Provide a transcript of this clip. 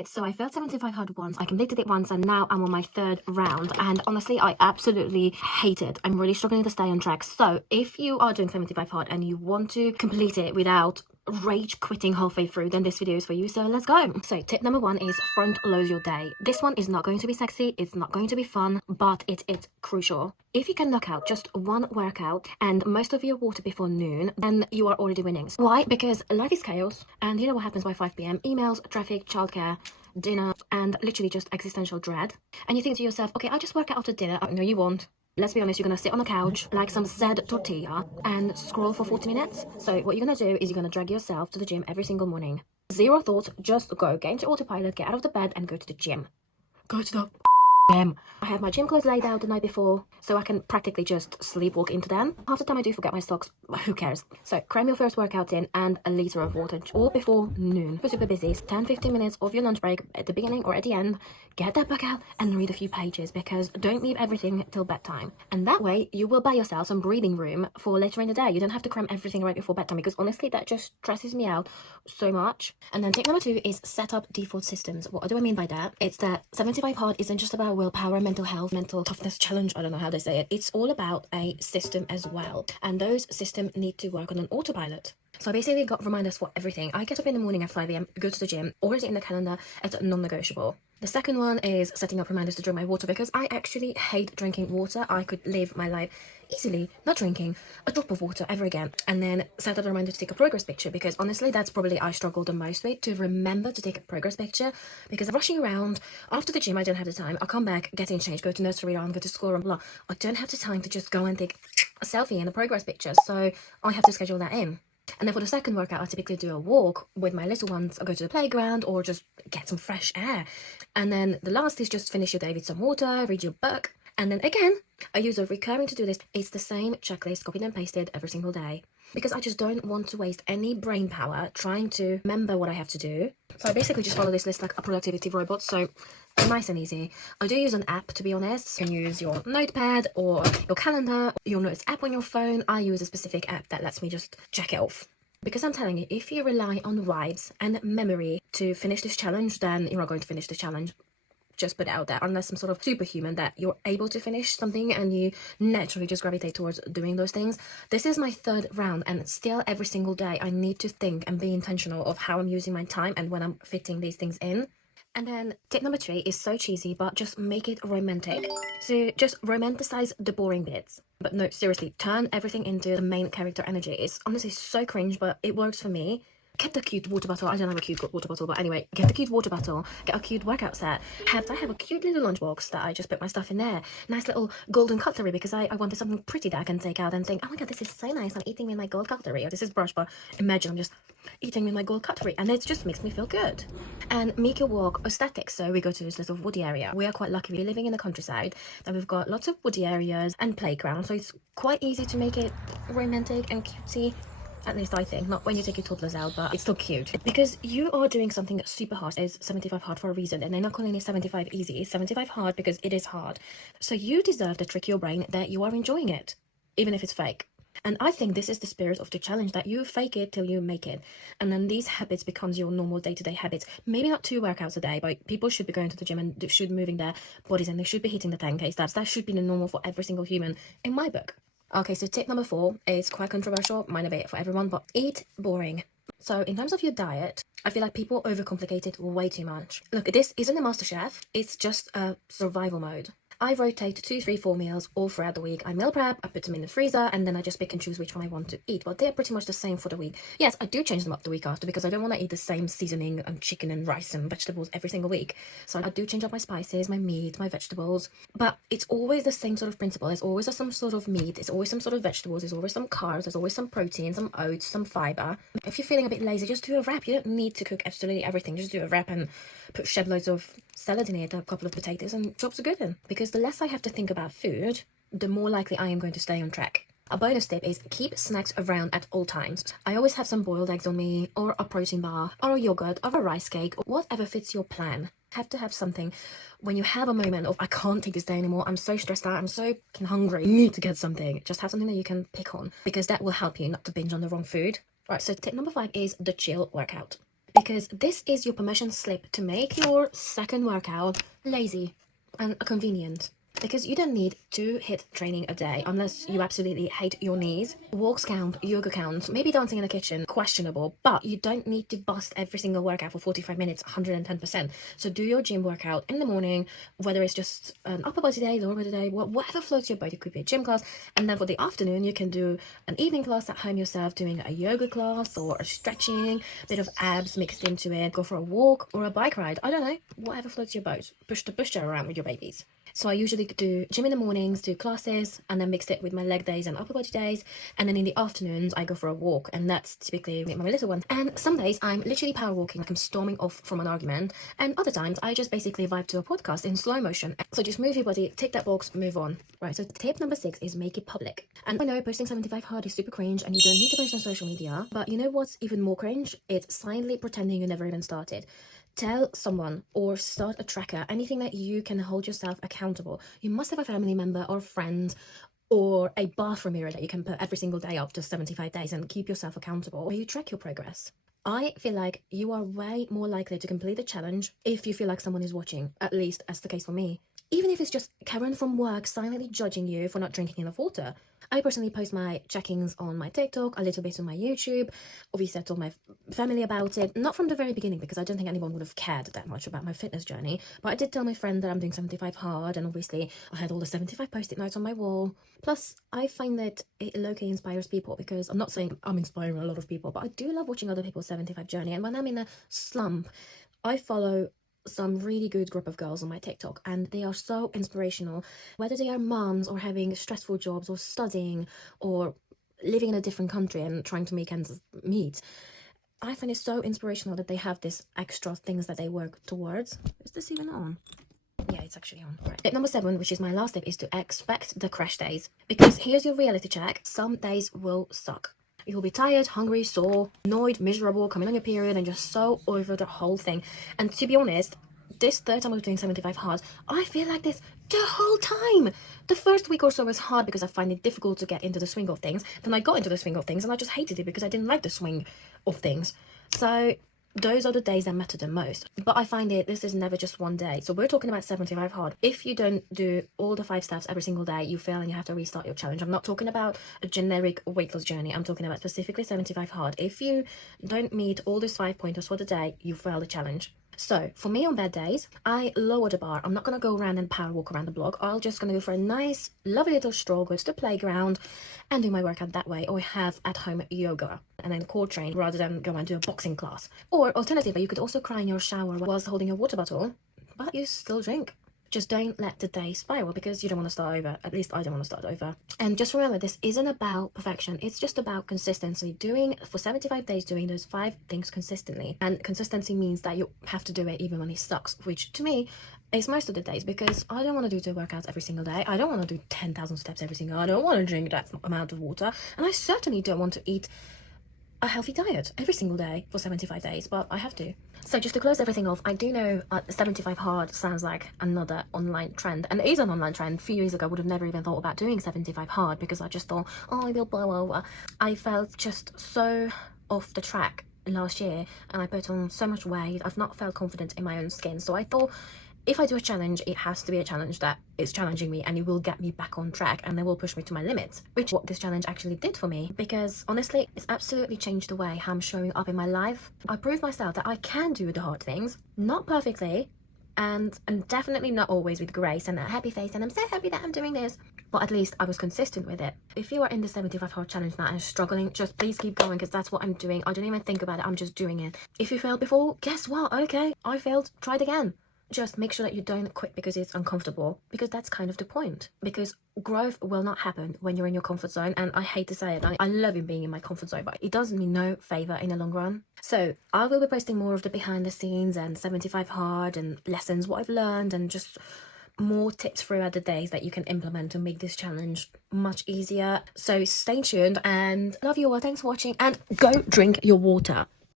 Right, so I failed 75 hard once, I completed it once, and now I'm on my third round, and honestly I absolutely hate it. I'm really struggling to stay on track. So if you are doing 75 hard and you want to complete it without rage quitting halfway through, then this video is for you, so let's go. So tip number one is front load your day. This one is not going to be sexy, it's not going to be fun, but it's crucial. If you can knock out just one workout and most of your water before noon, then you are already winning. Why? Because life is chaos, and you know what happens by 5 p.m. emails, traffic, childcare, dinner, and literally just existential dread. And you think to yourself, okay, I'll just work out after dinner. No, you won't. Let's be honest, you're gonna sit on the couch like some sad tortilla and scroll for 40 minutes. So what you're gonna do is you're gonna drag yourself to the gym every single morning. Zero thoughts, just go. Get into autopilot, get out of the bed and go to the gym. Go to the gym. I have my gym clothes laid out the night before, so I can practically just sleepwalk into them. Half the time I do forget my socks, but who cares? So cram your first workout in and a liter of water, all before noon. If you're super busy, 10-15 minutes of your lunch break at the beginning or at the end. Get that book out and read a few pages, because don't leave everything till bedtime. And that way you will buy yourself some breathing room for later in the day. You don't have to cram everything right before bedtime, because honestly that just stresses me out so much. And then tip number two is set up default systems. What do I mean by that? It's that 75 hard isn't just about willpower, mental health, mental toughness challenge, I don't know how they say it. It's all about a system as well, and those systems need to work on an autopilot. So I basically got reminders for everything. I get up in the morning at 5 a.m, go to the gym, already in the calendar as non-negotiable. The second one is setting up reminders to drink my water, because I actually hate drinking water. I could live my life easily not drinking a drop of water ever again. And then set up a reminder to take a progress picture, because honestly that's probably I struggle the most with, to remember to take a progress picture, because I'm rushing around. After the gym I don't have the time. I'll come back, getting changed, go to nursery run, go to school and blah. I don't have the time to just go and take a selfie and a progress picture, so I have to schedule that in. And then for the second workout, I typically do a walk with my little ones. I go to the playground or just get some fresh air. And then the last is just finish your day with some water, read your book. And then again, I use a recurring to-do list. It's the same checklist, copied and pasted every single day, because I just don't want to waste any brain power trying to remember what I have to do. So I basically just follow this list like a productivity robot. So nice and easy. I do use an app, to be honest. You can use your notepad or your calendar, your notes app on your phone. I use a specific app that lets me just check it off. Because I'm telling you, if you rely on vibes and memory to finish this challenge, then you're not going to finish the challenge. Just put it out there, unless I'm sort of superhuman that you're able to finish something and you naturally just gravitate towards doing those things. This is my third round, and still every single day I need to think and be intentional of how I'm using my time and when I'm fitting these things in. And then tip number three is so cheesy, but just make it romantic. So just romanticize the boring bits. But no, seriously, turn everything into the main character energy. It's honestly so cringe, but it works for me. Get the cute water bottle. I don't have a cute water bottle, but anyway, get the cute water bottle, get a cute workout set. I have a cute little lunchbox that I just put my stuff in there. Nice little golden cutlery, because I wanted something pretty that I can take out and think, oh my god, this is so nice. I'm eating with my gold cutlery. Or this is brush, but imagine I'm just eating with my gold cutlery, and it just makes me feel good. And make your walk aesthetic. So we go to this little woody area. We are quite lucky. We're living in the countryside, and we've got lots of woody areas and playgrounds, so it's quite easy to make it romantic and cutesy. At least I think, not when you take your toddlers out, but it's still cute. Because you are doing something super hard. It's 75 hard for a reason, and they're not calling it 75 easy. It's 75 hard because it is hard. So you deserve to trick your brain that you are enjoying it, even if it's fake. And I think this is the spirit of the challenge, that you fake it till you make it. And then these habits becomes your normal day-to-day habits. Maybe not 2 workouts a day, but people should be going to the gym and should be moving their bodies, and they should be hitting the 10K steps. That should be the normal for every single human in my book. Okay, so tip number 4 is quite controversial, might not be for everyone, but eat boring. So in terms of your diet, I feel like people overcomplicate it way too much. Look, this isn't a MasterChef, it's just a survival mode. I rotate 2, 3, 4 meals all throughout the week. I meal prep, I put them in the freezer, and then I just pick and choose which one I want to eat. But they're pretty much the same for the week. Yes, I do change them up the week after, because I don't want to eat the same seasoning and chicken and rice and vegetables every single week. So I do change up my spices, my meat, my vegetables. But it's always the same sort of principle. There's always some sort of meat, there's always some sort of vegetables, there's always some carbs, there's always some protein, some oats, some fiber. If you're feeling a bit lazy, just do a wrap. You don't need to cook absolutely everything. Just do a wrap and put shed loads of salad in it, a couple of potatoes, and jobs are good. Because the less I have to think about food, the more likely I am going to stay on track. A bonus tip is keep snacks around at all times. I always have some boiled eggs on me, or a protein bar, or a yogurt, or a rice cake, or whatever fits your plan. Have to have something when you have a moment of, I can't take this day anymore, I'm so stressed out, I'm so hungry, you need to get something. Just have something that you can pick on, because that will help you not to binge on the wrong food. Right, so tip number 5 is the chill workout. because this is your permission slip to make your second workout lazy and convenient. Because you don't need 2 HIIT training a day unless you absolutely hate your knees. Walks count, yoga counts, maybe dancing in the kitchen, questionable, but you don't need to bust every single workout for 45 minutes, 110%. So do your gym workout in the morning, whether it's just an upper body day, lower body day, whatever floats your boat. It could be a gym class, and then for the afternoon, you can do an evening class at home yourself, doing a yoga class or a stretching, bit of abs mixed into it, go for a walk or a bike ride. I don't know, whatever floats your boat. Push the push around with your babies. So I usually do gym in the mornings, do classes, and then mix it with my leg days and upper body days. And then in the afternoons, I go for a walk, and that's typically with my little one. And some days I'm literally power walking, like I'm storming off from an argument. And other times I just basically vibe to a podcast in slow motion. So just move your body, tick that box, move on. Right, so tip number 6 is make it public. And I know posting 75 hard is super cringe and you don't need to post on social media. But you know what's even more cringe? It's silently pretending you never even started. Tell someone or start a tracker, anything that you can hold yourself accountable. You must have a family member or friend or a bathroom mirror that you can put every single day up to 75 days and keep yourself accountable, where you track your progress. I feel like you are way more likely to complete the challenge if you feel like someone is watching, at least as the case for me. Even if it's just Karen from work silently judging you for not drinking enough water. I personally post my check-ins on my TikTok, a little bit on my YouTube. Obviously, I told my family about it. Not from the very beginning, because I don't think anyone would have cared that much about my fitness journey. But I did tell my friend that I'm doing 75 hard, and obviously, I had all the 75 post-it notes on my wall. Plus, I find that it low-key inspires people, because I'm not saying I'm inspiring a lot of people, but I do love watching other people's 75 journey. And when I'm in a slump, I follow some really good group of girls on my TikTok, and they are so inspirational, whether they are moms or having stressful jobs or studying or living in a different country and trying to make ends meet. I find it so inspirational that they have this extra things that they work towards. Is this even on? Yeah, it's actually on. Right. Tip number 7, which is my last tip, is to expect the crash days, because here's your reality check. Some days will suck. You'll be tired, hungry, sore, annoyed, miserable, coming on your period, and just so over the whole thing. And to be honest, this third time I was doing 75 hard, I feel like this the whole time. The first week or so was hard because I find it difficult to get into the swing of things. Then I got into the swing of things and I just hated it because I didn't like the swing of things. So those are the days that matter the most. But I find this is never just one day. So we're talking about 75 hard. If you don't do all the 5 steps every single day, you fail and you have to restart your challenge. I'm not talking about a generic weight loss journey. I'm talking about specifically 75 hard. If you don't meet all these 5 pointers for the day, you fail the challenge. So for me on bad days, I lower the bar. I'm not going to go around and power walk around the block. I'm just going to go for a nice, lovely little stroll, go to the playground and do my workout that way, or have at home yoga and then core train rather than go and do a boxing class. Or alternatively, you could also cry in your shower whilst holding your water bottle, but you still drink. Just don't let the day spiral, because you don't want to start over. At least I don't want to start over. And just remember, this isn't about perfection. It's just about consistency. Doing for 75 days, doing those 5 things consistently. And consistency means that you have to do it even when it sucks, which to me is most of the days, because I don't want to do 2 workouts every single day. I don't want to do 10,000 steps every single day. I don't want to drink that amount of water. And I certainly don't want to eat a healthy diet every single day for 75 days, but I have to. So just to close everything off, I do know 75 hard sounds like another online trend, and it is an online trend. A few years ago I would have never even thought about doing 75 hard, because I just thought, oh, I will blow over. I felt just so off the track last year, and I put on so much weight. I've not felt confident in my own skin, so I thought, if I do a challenge, it has to be a challenge that is challenging me and it will get me back on track and it will push me to my limits, which is what this challenge actually did for me, because honestly, it's absolutely changed the way how I'm showing up in my life. I proved myself that I can do the hard things, not perfectly, and definitely not always with grace and a happy face, and I'm so happy that I'm doing this, but at least I was consistent with it. If you are in the 75 hard challenge now and struggling, just please keep going, because that's what I'm doing. I don't even think about it, I'm just doing it. If you failed before, guess what? Okay, I failed, try it again. Just make sure that you don't quit because it's uncomfortable, because that's kind of the point. Because growth will not happen when you're in your comfort zone, and I hate to say it, I love being in my comfort zone, but it does me no favor in the long run. So I will be posting more of the behind the scenes and 75 hard and lessons, what I've learned, and just more tips throughout the days that you can implement to make this challenge much easier. So stay tuned, and love you all. Thanks for watching, and go drink your water.